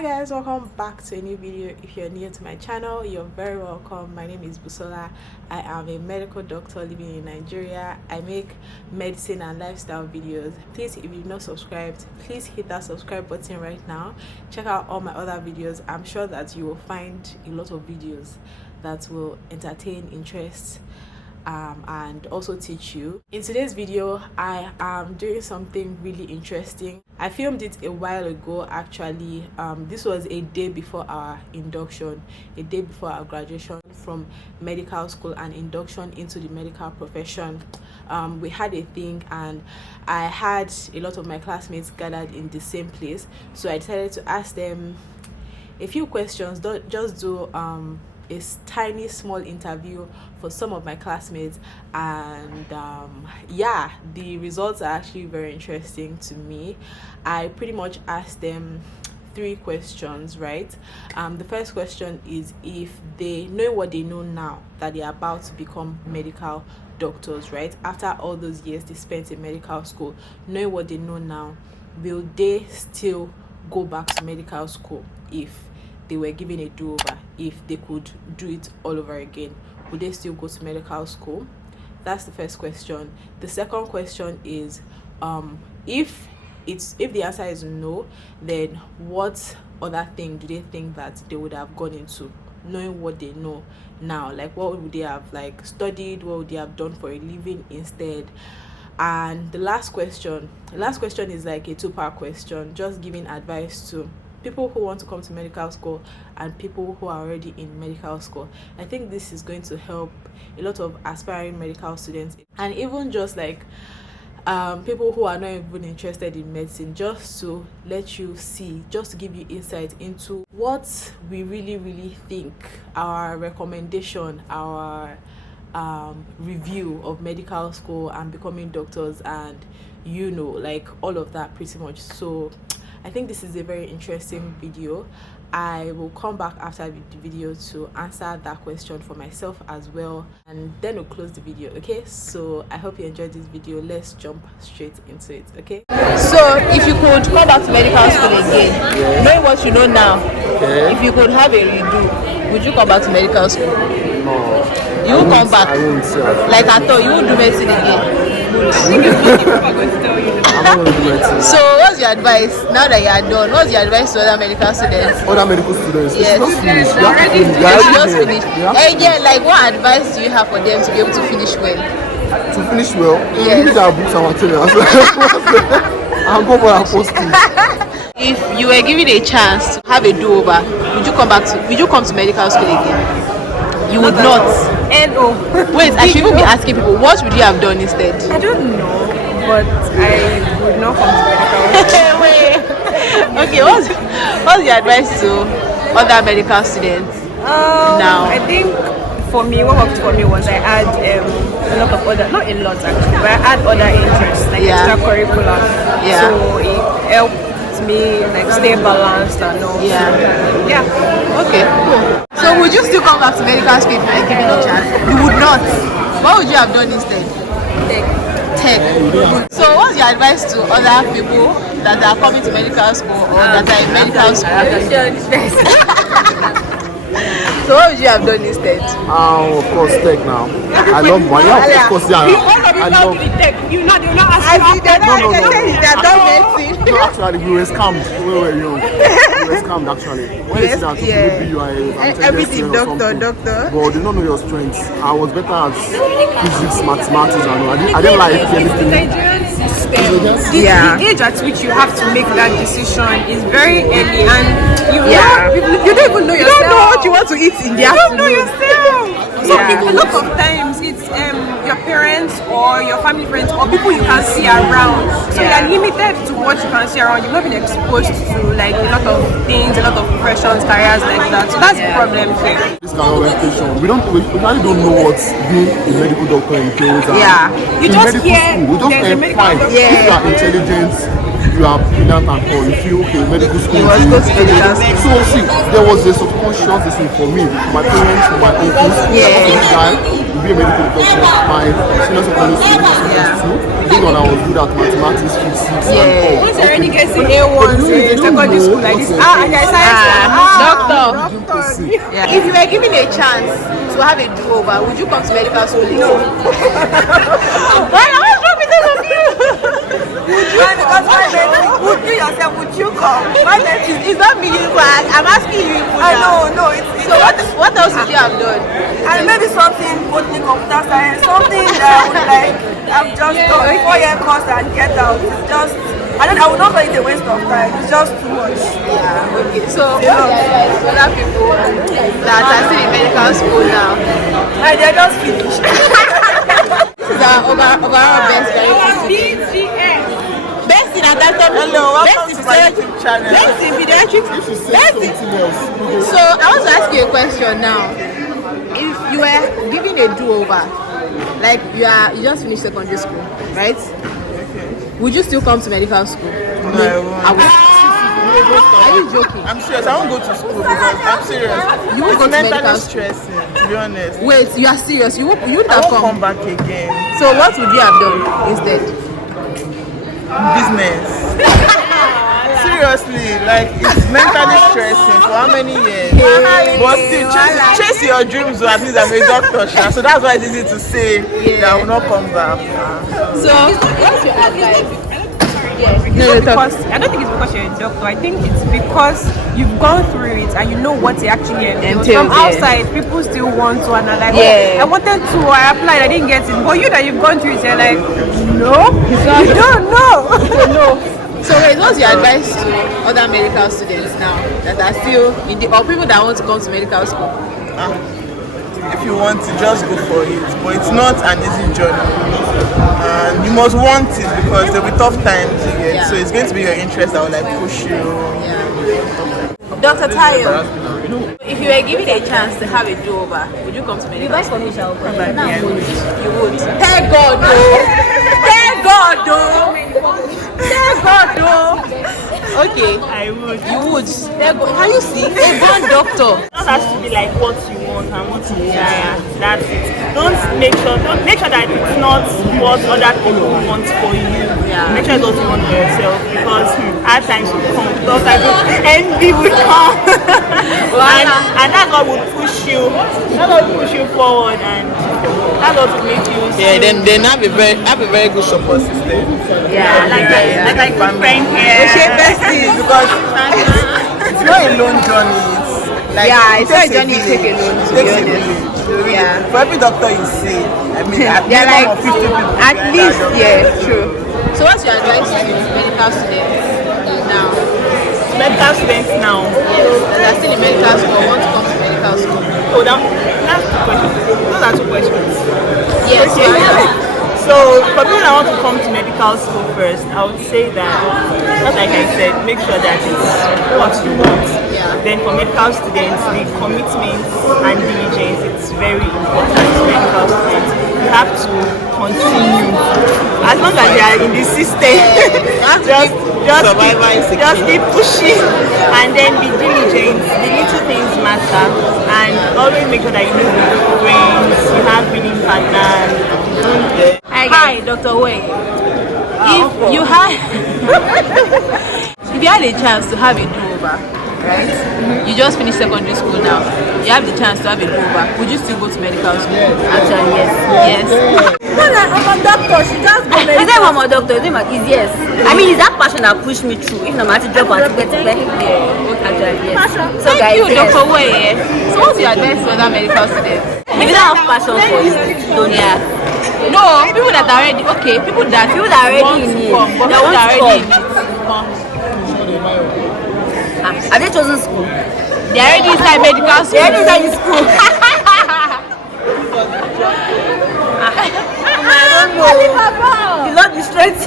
Hi guys, welcome back to a new video. If you're new to my channel, you're very welcome. My name is Busola. I am a medical doctor living in Nigeria. I make medicine and lifestyle videos. Please, if you've not subscribed, please hit that subscribe button right now. Check out all my other videos. I'm sure that you will find a lot of videos that will entertain, interest, and also teach you. In today's video, I am doing something really interesting. I filmed it a while ago actually. This was a day before our induction, a day before our graduation from medical school and induction into the medical profession. We had a thing and I had a lot of my classmates gathered in the same place, so I decided to ask them a few questions. Just do a tiny small interview for some of my classmates, and yeah, the results are actually very interesting to me. I pretty much asked them 3 questions, right? The first question is if they know what they know now, that they are about to become medical doctors, right? After all those years they spent in medical school, knowing what they know now, will they still go back to medical school if they were given a do-over? If they could do it all over again, would they still go to medical school? That's the first question. The second question is if the answer is no, then what other thing do they think that they would have gone into, knowing what they know now? Like, what would they have like studied? What would they have done for a living instead? And the last question is like a 2-part question, just giving advice to people who want to come to medical school and people who are already in medical school. I think this is going to help a lot of aspiring medical students, and even just like people who are not even interested in medicine, just to let you see, just to give you insight into what we really think, our recommendation, our review of medical school and becoming doctors, and like all of that pretty much. So I think this is a very interesting video. I will come back after the video to answer that question for myself as well, and then we'll close the video. Okay, so I hope you enjoyed this video. Let's jump straight into it. Okay, so if you could come back to medical school again, knowing what you know now, if you could have a redo, would you come back to medical school? No. You will come back? I won't. Like I thought you would do medicine again. I'm not going to do medicine. So what's your advice now that you are done? What's your advice to other medical students? Other medical students? Yes. Just finish. Just finish. And yeah, like what advice do you have for them to be able to finish well? To finish well? Yes. Maybe there are books and materials. I'll go for a posting. If you were given a chance to have a do-over, would you come to medical school again? You would not. No. Wait, I should even be asking people, what would you have done instead? I don't know, but I would not come to medical. Wait. Okay, what's your advice to other medical students now? I think for me, what worked for me was I had a lot of other, not a lot actually, but I had other interests like extracurricular. Yeah. So it helped me like stay balanced and all. Yeah. Okay, cool. So would you still come back to medical school if you were given a chance? You would not. What would you have done instead? Tech. So what's your advice to other people that are coming to medical school or that are in medical school? So what would you have done instead? Of course, tech now. I love one. Yeah, of course, yeah. I love tech. You're not asking. They're done medicine. No, actually, we were scammed. We were young. We were scammed actually. When you see that maybe you are everything doctor. But they don't know your strengths. I was better at physics, mathematics, and all. I didn't like anything. The age at which you have to make that decision is very early, and you don't even know yourself. You don't know what you want to eat in the afternoon. You don't know yourself. So a lot of times it's your parents or your family friends or people you can see around. So you are limited to what you can see around. You've not been exposed to like a lot of things, a lot of professions, careers like that. So that's the problem here. This kind of education, we really don't know what being a medical doctor entails. You just hear there's a medical doctor. If you are intelligent, you are brilliant and all, you feel okay, medical school. So see, there was a subconscious thing for me, for my parents, for my uncles, guy. be a medical doctor. My senior secondary school was 2. This one I was good at mathematics, physics, and all. Once you're already getting A1 in secondary school like this, and there's science, Doctor. Yeah. If you were given a chance to have a do-over, would you come to medical school? No. Why? What's wrong with all of you? Would you yourself, would you come? It's not me, but I'm asking you. I know, no, it's So what else would you have done? and maybe something botany, computer science, something that I would like. I've just done 4-year course and get out. It's just I would not call it a waste of time. It's just too much. Yeah, okay. So what are other people that are still in medical school now? And they're just finished. This is our overall best best in adaptive. Hello, best welcome in to my YouTube channel. Best in pediatrics. If you say Best in something else, So I want to ask you a question now. If you were given a do-over, like you just finished secondary school, right? Okay. Would you still come to medical school? No, I won't. Are you joking? I'm serious. I won't go to school because I'm serious. You won't go to medical mentally school. stressing, to be honest. Wait, you are serious? You would I have won't come. come back again. So what would you have done instead? Business. Seriously, like it's mentally stressing for how many years? But still, chase your dreams. At least I'm a doctor, Sha. So that's why it's easy to say that I will not come back. So what's your advice? Because I don't think it's because you're a doctor. I think it's because you've gone through it and you know what it actually entails. From outside, people still want to analyze. Yeah. I wanted to, I applied, I didn't get it. But you that you've gone through it, you're like, no, you don't know. So wait, what's your advice to other medical students now that are still in the, or people that want to come to medical school? If you want to, just go for it. But it's not an easy journey. And you must want it because there'll be tough times you get. Yeah. So it's going to be your interest that will like push you. Dr. Tayo, if you were given a chance to have a do-over, would you come to medical school? You would. Thank God, though. Thank God, though. Thank God, though. Okay. I would. You would. Thank God. Can you see? A born doctor. It has to be like what you want and what you desire. That's it. Don't make sure that it's not what other people want for you. Yeah. Make sure it's what you want for yourself because hard times will come. Those types of envy will come. and that's what will push you. That's what will push you forward and that's what will make you. Yeah, then have a very good support system. Yeah, like a friend here. Because it's not a lone journey. It's like Yeah, it's not a takes journey you take alone, to It be takes a honest. village. Yeah. For every doctor you see, I mean, at They're minimum like, of 50 people. at behind least, that doctor. yeah, true. So what's your advice to medical students now? Medical students now. That are still in medical school or want to come to medical school? Oh, that's two questions. Those are two questions. Yes, Okay. yeah. So, for people that want to come to medical school first, I would say that, just like I said, make sure that it's what you want. Yeah. Then for medical students, the commitment and diligence, it's very important to medical students. You have to continue. As long as they are in the system, just keep pushing and then be diligent. The little things matter and always make sure that you know your friends, you have reading partners. Hi, Dr. Wei. If you had a chance to have a do-over, right? You just finished secondary school now. You have the chance to have a do-over. Would you still go to medical school? Actually, yes. Yes. I'm a doctor. She just go medical. Is that I'm a doctor? Is yes. I mean, it's that passion that pushed me through. If no matter job and to get to bed. Actually, yes. So Thank guys, you, yes. Dr. Wei. So what's your advice to other medical students? If you don't have passion for it, don't No, people that are ready. Okay, people that are already want in to it. come, but They people want that are to already in come. it. Have they chosen school? They are already inside medical school. They are inside the school. I don't know. You love the strength.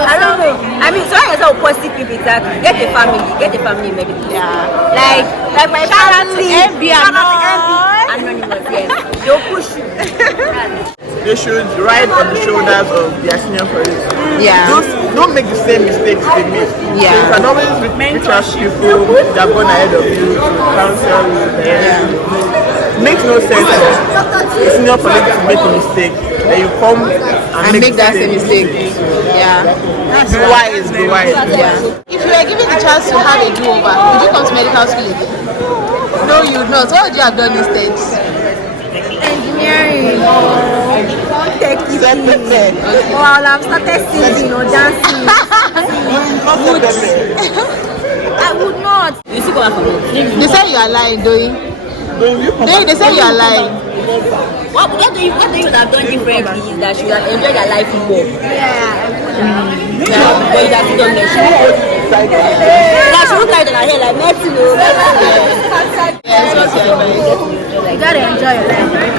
I don't know. I mean, surround yourself with positive people. Exactly. Get a family in medicine. Yeah. Like my family. MB and Anonymous, yes. They'll push you. They should ride on the shoulders of their senior colleagues. Yeah. Don't make the same mistakes they made. Yeah. So you can always reach out to people that have gone ahead of you to counsel you. makes no sense for a senior colleague to make a mistake, then you come and make that same mistake. Yeah. Be wise, be wise. Yeah. If you were given the chance to have a do-over, would you come to medical school again? No, you would not. What would you have done instead? Engineering or technique. Or I'll have started singing or dancing. I would not. You see what happened? They say you are lying, Doi. They say you are lying. What do you have done differently is that you have enjoyed your life more? Yeah, I would. Yeah, but you have done that. Yeah, she look like her hair like medicine. You gotta enjoy your life.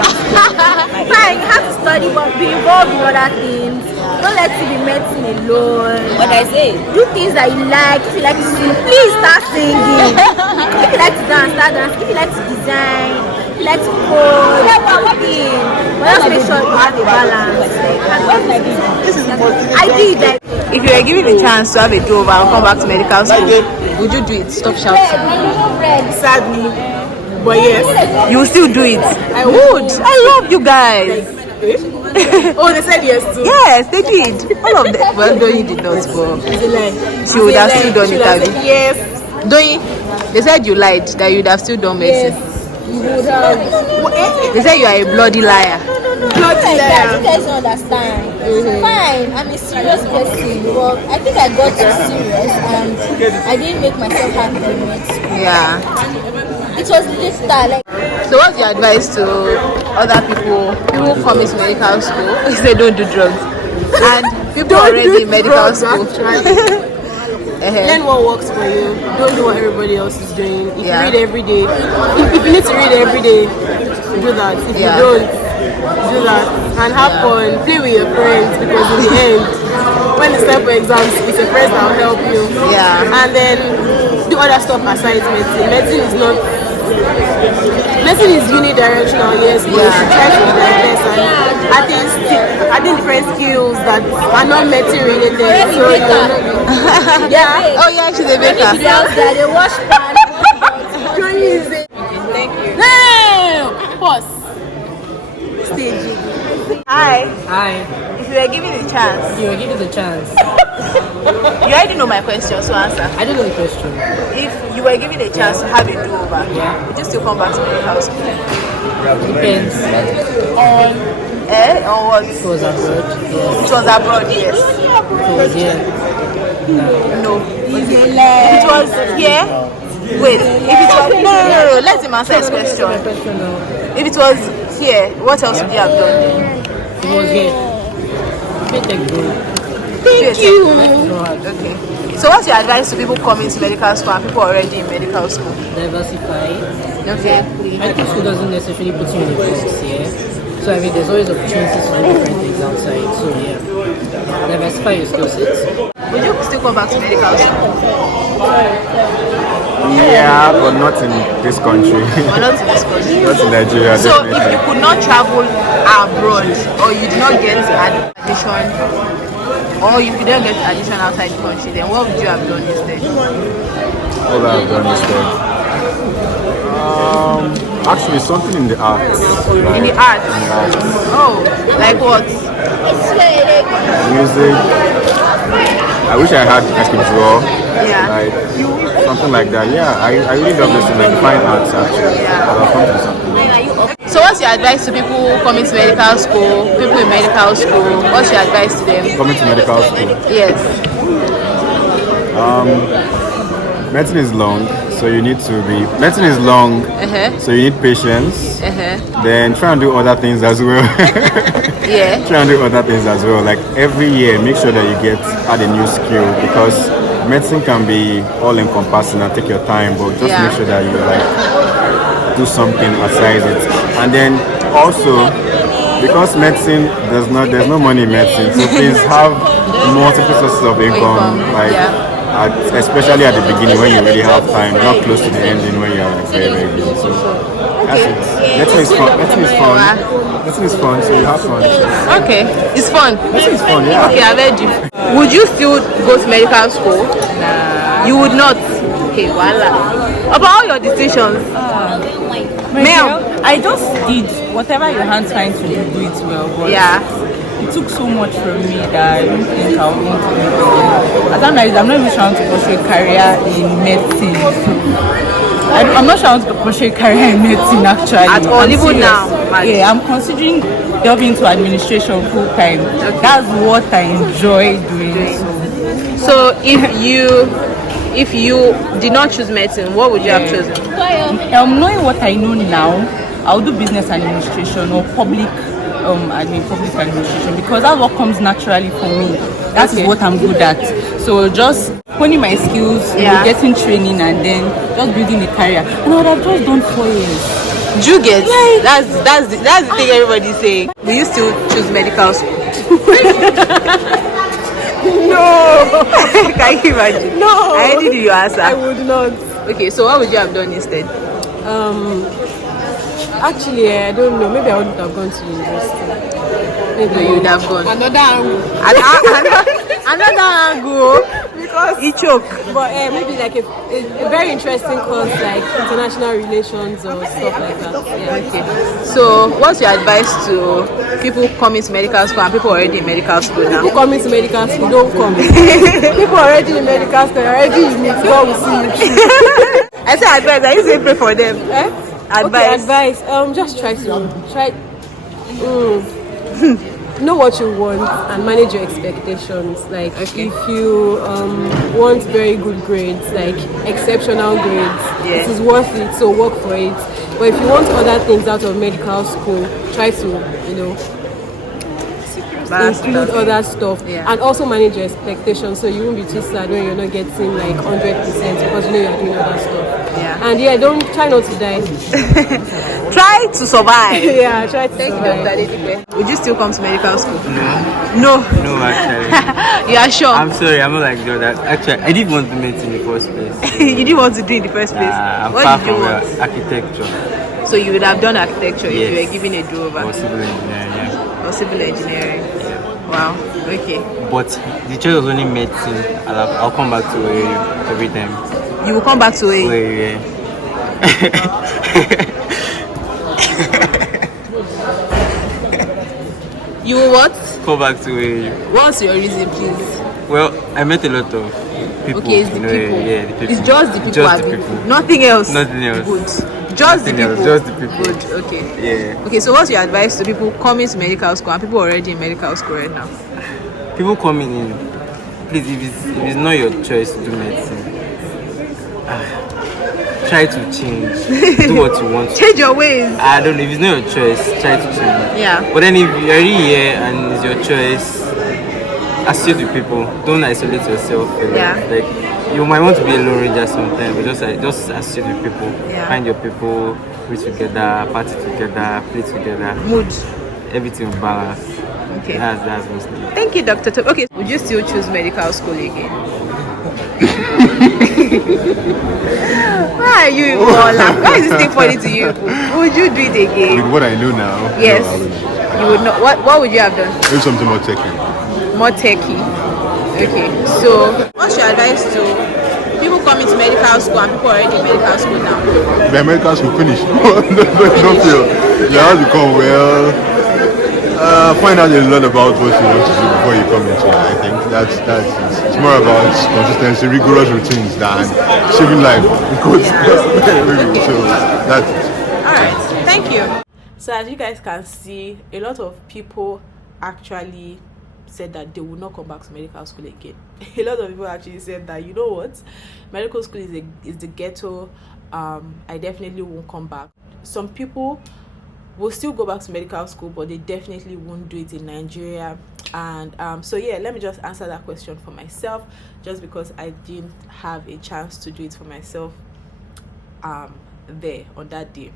Fine, you have to study, but be involved in other things. Don't let it be medicine alone. What I say? Do things that you like. If you like to sing, please start singing. If you like to dance, start dancing. If you like to design, if you like to code, everything. But just make sure you have a balance. This is the most I did that. If you were given the chance to have a do-over and come back to medical school, would you do it? Stop shouting. Sadly, but yes. You will still do it. I would. I love you guys. Oh, they said yes too. Yes, they did. All of them. Well, Doi did not, but she would have still done it. Have you? Yes. Doi, they said you lied, that you would have still done medicine. You would have. They said you are a bloody liar. Like that, you guys don't understand. Fine, I'm a serious person, but I think I got too serious and I didn't make myself happy in med school. Yeah. It was later, like. So what's your advice to other people who come into medical school? They don't do drugs. And people already in medical school. Learn what works for you. Don't do what everybody else is doing. If Yeah. you read every day, if you need to read every day, do that. If Yeah. you don't, do that. And have fun. Play with your friends, because in the end, when it's time for exams, it's your friends that will help you. Yeah. And then do other stuff aside medicine. Medicine is not. Medicine is unidirectional, yes, but you should try to do your best and adding different skills that are not medicine related. So you know, yeah. Oh yeah, she's a baker. That they wash pan. Thank you. Hey! Pause. Staging. Hi. Hi, If you were given a chance, you were given the chance. you already know my question, so answer. I don't know the question. If you were given a chance to have a do-over, Yeah. would you still come back to medical school? Depends. Or what? It was abroad. Yes. It was abroad, yes. It was here. No. If it was here, wait. If it was no. Let him answer his question. If it was here, what else would you have done? It was here. Thank you. Thank you. Okay. So what's your advice to people coming to medical school and people already in medical school? Diversify. Okay. I think school doesn't necessarily put you in a box here. So I mean, there's always opportunities to do different things outside. So yeah, diversify your skill sets. Would you still come back to medical school? Yeah, but not in this country. Or not in this country? Not in Nigeria, So if definitely. you could not travel abroad, or you did not get admission, or if you don't get admission outside the country, then what would you have done instead? All I've done instead. Actually, something in the arts. In the arts? Oh, like what? Music. I wish I could draw. Yeah. Like something like that. Yeah, I really love this thing, like fine arts actually. Yeah. I'll come to something. So what's your advice to people coming to medical school, people in medical school? What's your advice to them? Coming to medical school. Yes. Medicine is long, so you need to be. Medicine is long, so you need patience. Then try and do other things as well. Yeah. Try and do other things as well. Like every year, make sure that you add a new skill, because medicine can be all encompassing and take your time, but just make sure that you like do something aside it. And then also, because medicine there's no money in medicine, so please have multiple sources of income, like especially at the beginning when you really have time, not close to the ending when you're like very, very busy. So that's it. Medicine is fun. Medicine is fun, so you have fun. Okay, it's fun. Medicine is fun, yeah. Okay, I've heard you. Would you still go to medical school? Nah. You would not? Okay, voila. About all your decisions. Ma'am, I just did whatever your hands find to do it well, but it took so much from me that I don't think I would want to do it. As I'm not even trying to pursue a career in medicine. I'm not trying to pursue a career in medicine actually. At all, even now. Yeah, I'm considering delving into administration full time. That's what I enjoy doing. So if you did not choose medicine, what would you have chosen? Knowing what I know now, I'll do business administration or public administration, because that's what comes naturally for me. That is what I'm good at. So just honing my skills, getting training, and then just building a career. And I would have just done 4 years. Do you get? That's the thing everybody's saying. Will you still choose medical school? No. Can you imagine? No. I already knew your answer. I would not. Okay, so what would you have done instead? Actually, I don't know. Maybe I wouldn't have gone to university. Maybe you would have gone. Another angle. Another angle. Because he choke. But maybe like a very interesting course like international relations or stuff like that. Yeah. Okay. So what's your advice to people coming to medical school and people already in medical school now? People coming to medical school, don't come. People already in medical school, already in it, God will see you through. I say advice, I say pray for them. Advice. Okay, advice. Just try know what you want and manage your expectations. Like if you want very good grades, like exceptional grades, it is worth it, so work for it. But if you want other things out of medical school, try to include other stuff and also manage your expectations, so you won't be too sad when you're not getting like 100% because you know you're doing other stuff. And don't try not to die. Try to survive. Try to survive. Would you still come to medical school? No, actually. You are sure? I'm sorry, I'm not like that. Actually, I didn't want to do medicine in the first place. You didn't want to do it in the first place? I'm what far did you from want? Architecture. So you would have done architecture if you were given a do-over? Or civil engineering, Or civil engineering. Wow, okay. But the choice was only medicine. I'll come back to AU every time. You will come back to AU? You will what? Come back to AU. What's your reason, please? Well, I met a lot of people. Okay, it's the people. Yeah, the people. It's just the people. Just the people. Nothing else. Nothing else. Good. Just the people. Just the people. Good. Okay. Yeah. Okay, so what's your advice to people coming to medical school and people already in medical school right now? People coming in, please, if it's not your choice to do medicine, try to change. Do what you want. Change your ways. I don't know. If it's not your choice, try to change. Yeah. But then if you're already here and it's your choice, associate with people. Don't isolate yourself. Like you might want to be a lone ranger sometimes, but just associate with people. Yeah. Find your people, read together, party together, play together. Mood. Everything will balance. Okay. That's mostly. Thank you, Dr. Top. Okay. Would you still choose medical school again? Why are you laughing? Why is this thing funny to you? Would you do it again? With what I know now. Yes. No, I wouldn't. You would not. What would you have done? Maybe something more techy. More techy. Okay. So, what's your advice to people coming to medical school and people already in medical school now? The medical school finish. Don't feel. You have to come find out a lot about what you want to do before you come into it. I think that's it's more about consistency, rigorous routines than saving life. So that's it. Alright, thank you. So as you guys can see, a lot of people actually said that they will not come back to medical school again. A lot of people actually said that, you know what, medical school is the ghetto. I definitely won't come back. Some people will still go back to medical school, but they definitely won't do it in Nigeria. And so yeah, let me just answer that question for myself, just because I didn't have a chance to do it for myself there on that day.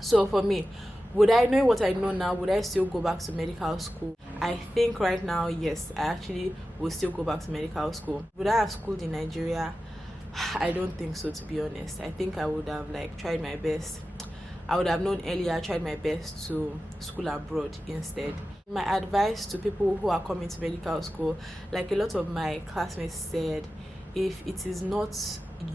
So for me, would I know what I know now? Would I still go back to medical school? I think right now, yes, I actually will still go back to medical school. Would I have schooled in Nigeria? I don't think so, to be honest. I think I would have tried my best. I would have known earlier, tried my best to school abroad instead. My advice to people who are coming to medical school, like a lot of my classmates said, if it is not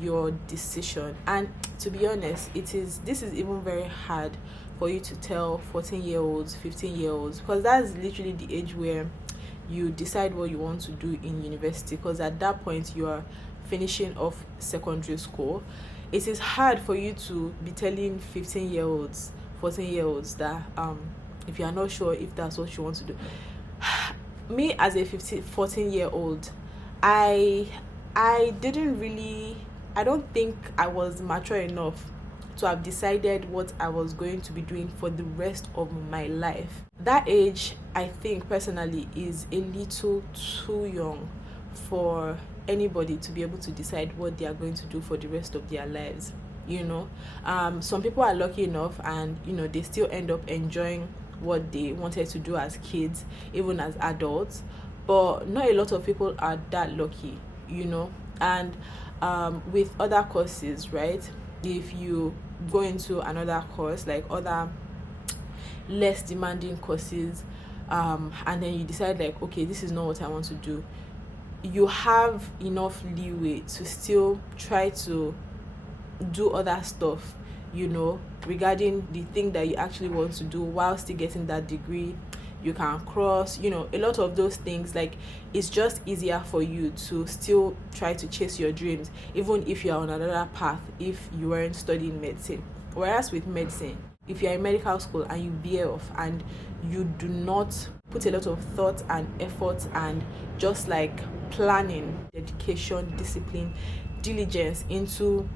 your decision. And to be honest, this is even very hard for you to tell 14-year-olds, 15-year-olds, because that's literally the age where you decide what you want to do in university, because at that point you are finishing off secondary school. It is hard for you to be telling 15-year-olds, 14-year-olds that if you are not sure if that's what you want to do. Me as a 14-year-old, I don't think I was mature enough to have decided what I was going to be doing for the rest of my life. That age, I think personally, is a little too young for anybody to be able to decide what they are going to do for the rest of their lives. Some people are lucky enough, and they still end up enjoying what they wanted to do as kids, even as adults, but not a lot of people are that lucky. And with other courses, right, if you go into another course, like other less demanding courses, and then you decide like, okay, this is not what I want to do, you have enough leeway to still try to do other stuff, regarding the thing that you actually want to do while still getting that degree. You can cross, a lot of those things. Like, it's just easier for you to still try to chase your dreams, even if you're on another path, if you weren't studying medicine. Whereas with medicine, if you're in medical school and you veer off and you do not put a lot of thought and effort and just like planning, dedication, discipline, diligence into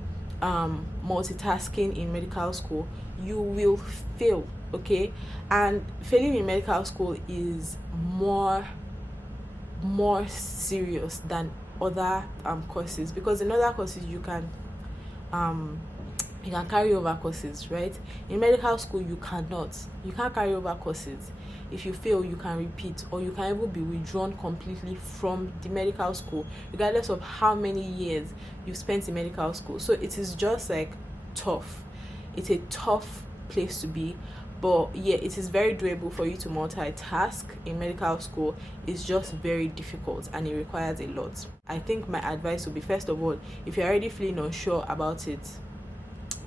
multitasking in medical school, you will fail. Okay, and failing in medical school is more serious than other courses, because in other courses you can carry over courses, right? In medical school you can't carry over courses. If you fail, you can repeat, or you can even be withdrawn completely from the medical school, regardless of how many years you've spent in medical school. So it is just like tough. It's a tough place to be. But yeah, it is very doable for you to multitask in medical school. It's just very difficult and it requires a lot. I think my advice would be, first of all, if you're already feeling unsure about it,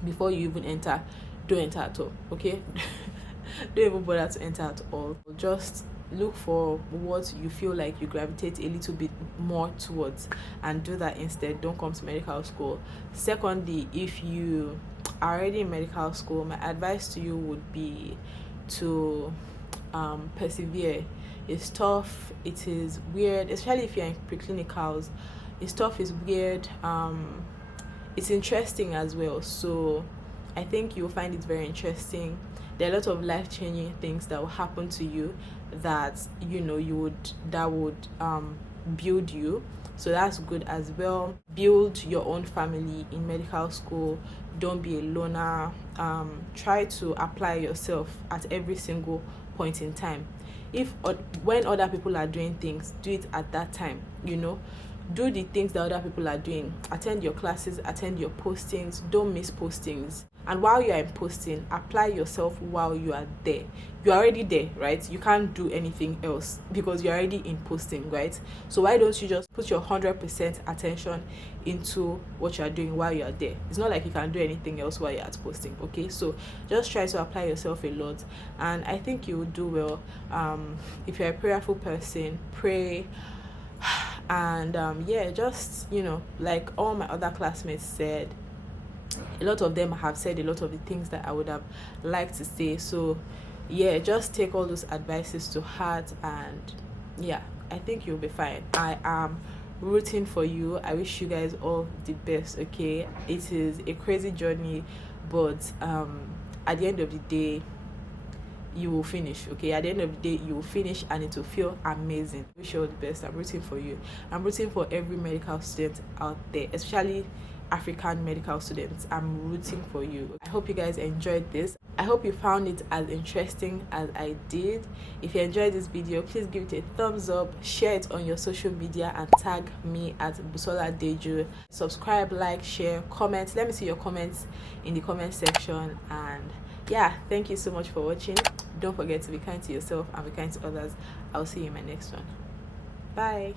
before you even enter, don't enter at all, okay? Don't even bother to enter at all. Just look for what you feel like you gravitate a little bit more towards and do that instead. Don't come to medical school. Secondly, if you are already in medical school, my advice to you would be to persevere. It's tough, it is weird, especially if you're in preclinicals. It's tough, it's weird, it's interesting as well. So I think you'll find it very interesting. There are a lot of life-changing things that will happen to you that would build you. So that's good as well. Build your own family in medical school. Don't be a loner. Try to apply yourself at every single point in time. When other people are doing things, do it at that time. Do the things that other people are doing. Attend your classes, attend your postings. Don't miss postings. And while you are in posting, apply yourself while you are there. You're already there, right? You can't do anything else because you're already in posting, right? So why don't you just put your 100% attention into what you're doing while you're there? It's not like you can do anything else while you're at posting, okay? So just try to apply yourself a lot, and I think you will do well. If you're a prayerful person, pray. And just like all my other classmates said, a lot of them have said a lot of the things that I would have liked to say. So yeah, just take all those advices to heart, and yeah, I think you'll be fine. I am rooting for you. I wish you guys all the best. Okay, it is a crazy journey, but at the end of the day, you will finish. Okay, at the end of the day, you will finish and it will feel amazing. Wish you all the best. I'm rooting for you. I'm rooting for every medical student out there, especially African medical students. I'm rooting for you. I hope you guys enjoyed this. I hope you found it as interesting as I did. If you enjoyed this video, please give it a thumbs up, share it on your social media, and tag me at Busola Deju. Subscribe, like, share, comment. Let me see your comments in the comment section. And yeah, thank you so much for watching. Don't forget to be kind to yourself and be kind to others. I'll see you in my next one. Bye.